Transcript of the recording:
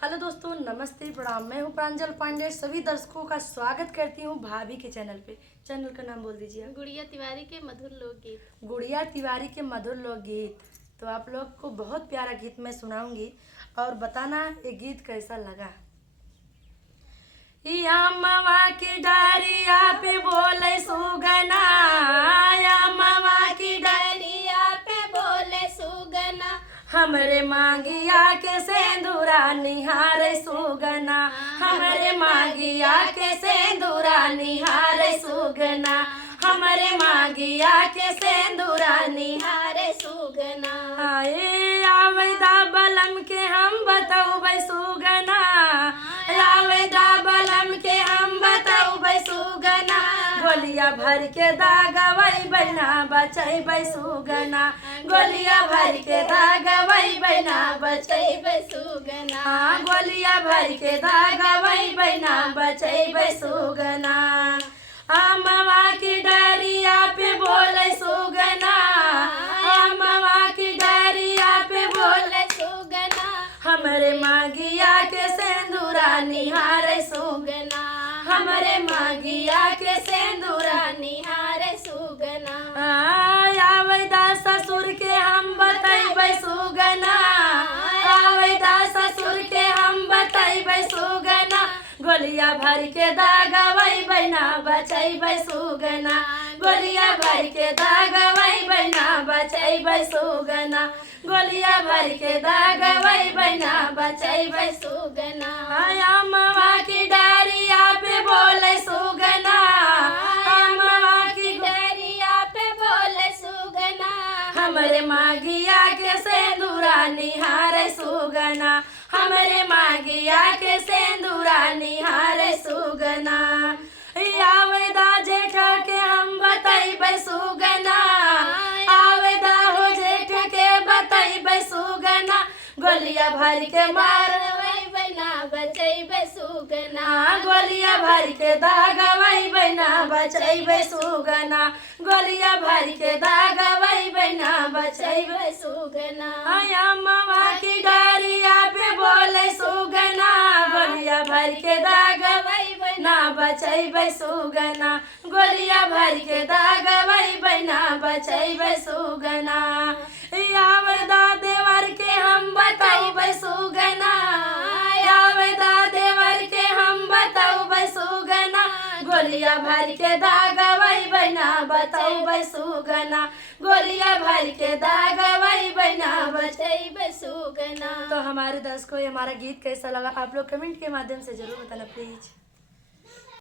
Hello दोस्तों, नमस्ते, प्रणाम। मैं हूं प्रांजल पांडे। सभी दर्शकों का स्वागत करती हूं भाभी के चैनल पे। चैनल का नाम बोल दीजिए। गुड़िया तिवारी के मधुर लोकगीत। गुड़िया तिवारी के मधुर लोकगीत। तो आप लोग को बहुत प्यारा गीत मैं सुनाऊंगी और बताना ये गीत कैसा लगा। या मवा की डारिया पे बोले सुगना, या मवा की डरिया पे बोले सुगना, हमरे मांगिया के सेंदूरा निहारे सुगना, हमरे मांगिया के सेंदूरा निहारे सुगना, हमरे मांगिया के सेंदूरा निहारे सुगना। आए आवेदा बलम के हम बताऊ सुगना, आवेदा बलम के हम बताऊ सुगना, गोलिया भर के दागवई बना बचै सुगना, गोलिया भर के दागवई बना बचै सुगना, गोलिया भर के दागवई बना बचै सुगना। अमवा की डरिया पे बोले सुगना, अमवा की डरिया पे बोले सुगना, हमरे मागिया के सेंदूरा निहारे सुगना, हमरे मागिया के सेंदूरा निहारे सुगना। आवेदा ससुर के हम बतैबै सुगना, आवेदा ससुर के हम बतैबै सुगना, गोलिया भर के दागवई बना बचै सुगना, गोलिया भर के दागवई बना बचै सुगना, गोलिया भर के दागवई बना बचै सुगना। अमवा की डारिया पे बोले सुगना, अमवा की डरिया पे बोले सुगना, हमरे मागिया के सेंदूरा निहारे सुगना, हमरे मागिया के सेंदूरा निहारे सुगना। आवेदा जेठ के हम बतैबै सुगना, आवेदा हो जेठ के बतैबै सुगना, गोलिया भर के मारवई बना बचै सुगना, गोलिया भर के दागवई बना बचै सुगना, गोलिया भर के दागवई बना बचै सुगना। अमवा की डारिया पे बोले सुगना, गोलिया भर के दागवई बना बचै सुगना, गोलिया भर के दागवई बना बचै सुगना। आवेदा देवर के हम बतैबै सुगना, आवेदा देवर के हम बतैबै सुगना, गोलिया भर के दागवई बना बतैबै सुगना, गोलिया भर के दागवई बना बचै सुगना। तो हमारे दर्शकों, हमारा गीत कैसा लगा आप लोग कमेंट के माध्यम से जरूर बताना प्लीज।